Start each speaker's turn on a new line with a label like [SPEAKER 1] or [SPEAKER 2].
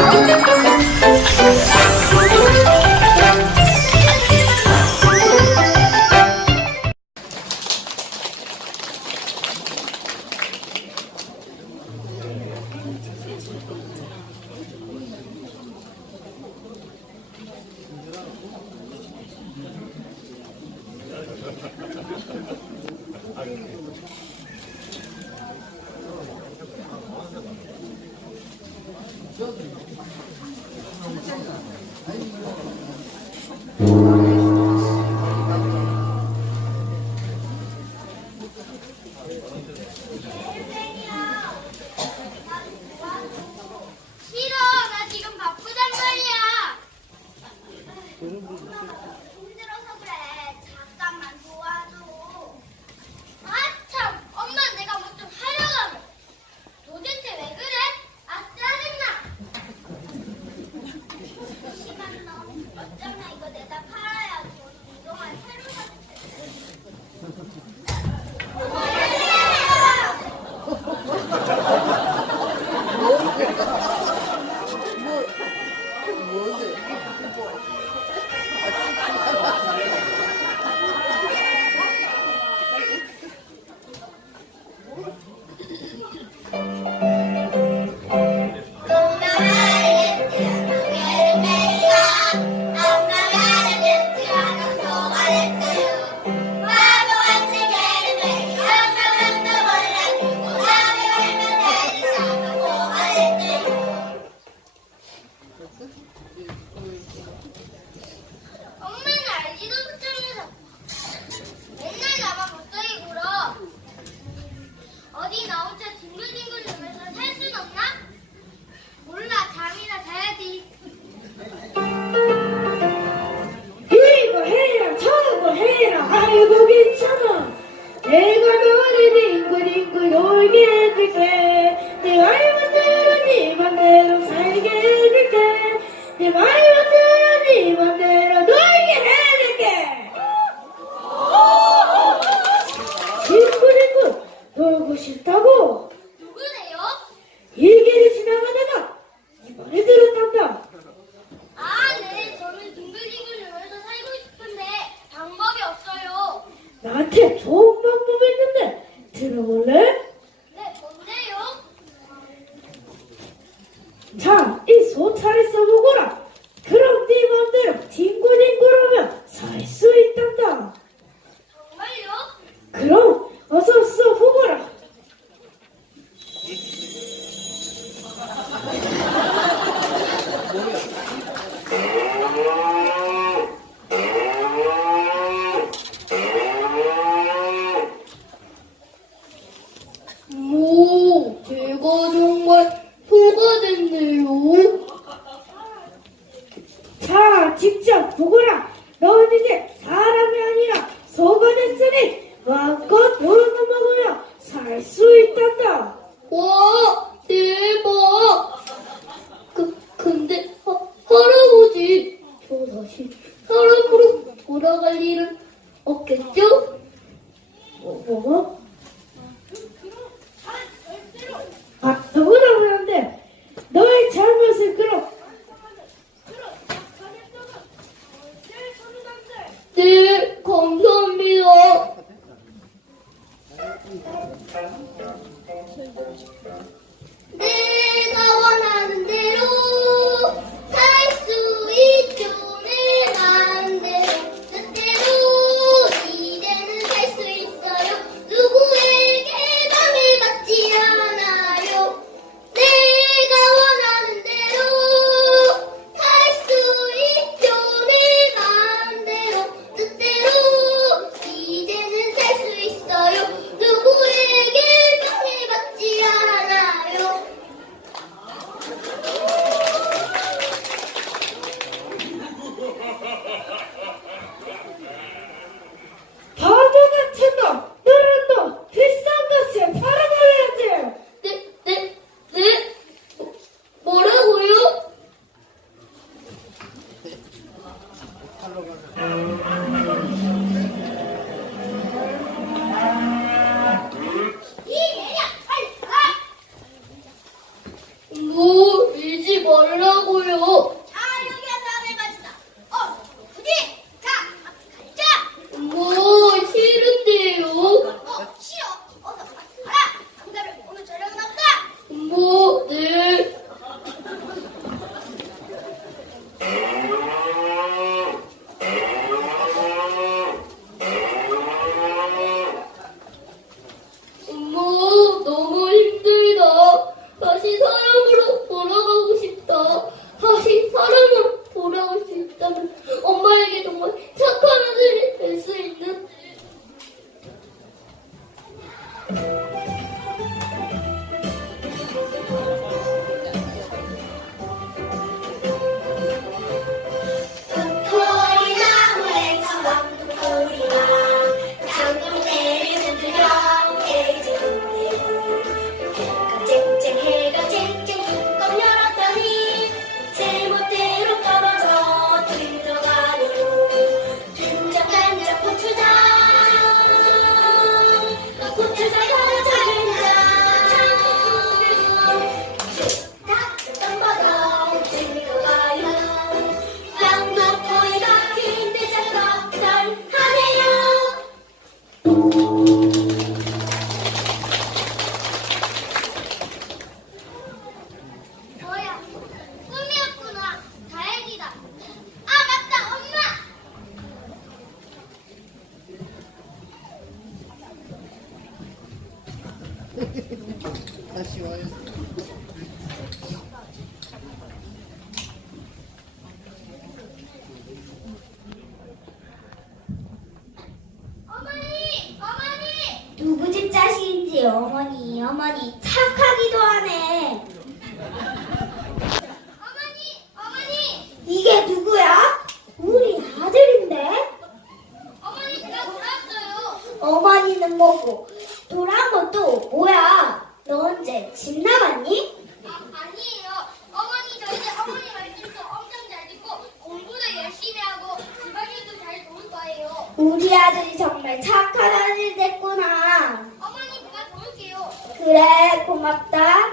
[SPEAKER 1] Thank you. 싫어, 나 지금 바쁘단 말이야. 이거 내다 팔.
[SPEAKER 2] 싫다고.
[SPEAKER 1] 누구네요?
[SPEAKER 2] 일기를 지나가다가 이번에 들었단다.
[SPEAKER 1] 아, 네. 저는 둥글둥글 놀면서 살고 싶은데 방법이 없어요.
[SPEAKER 2] 나한테 좋은 방법이 있는데 들어볼래?
[SPEAKER 1] 네, 뭔데요?
[SPEAKER 2] 자, 이 소차를 써보거라. 그럼 네 마음대로 뒹굴뒹굴하면 살 수 있단다.
[SPEAKER 1] 정말요?
[SPEAKER 2] 그럼
[SPEAKER 1] pode crer.
[SPEAKER 3] 다시 와요.
[SPEAKER 1] 어머니! 어머니! 누구 집 자식인지 어머니 어머니 착하기도 하네. 어머니 어머니! 이게 누구야? 우리 아들인데? 어머니 제가 돌아왔어요. 어머니는 뭐고 돌아온 것도 뭐야 너 언제 집 나갔니? 아, 아니에요 어머니 저 이제 어머니 말씀도 엄청 잘 듣고 공부도 열심히 하고 집안일도 잘 도울 거예요
[SPEAKER 4] 우리 아들이 정말 착한 아들 됐구나.
[SPEAKER 1] 어머니 제가 도울게요
[SPEAKER 4] 그래, 고맙다.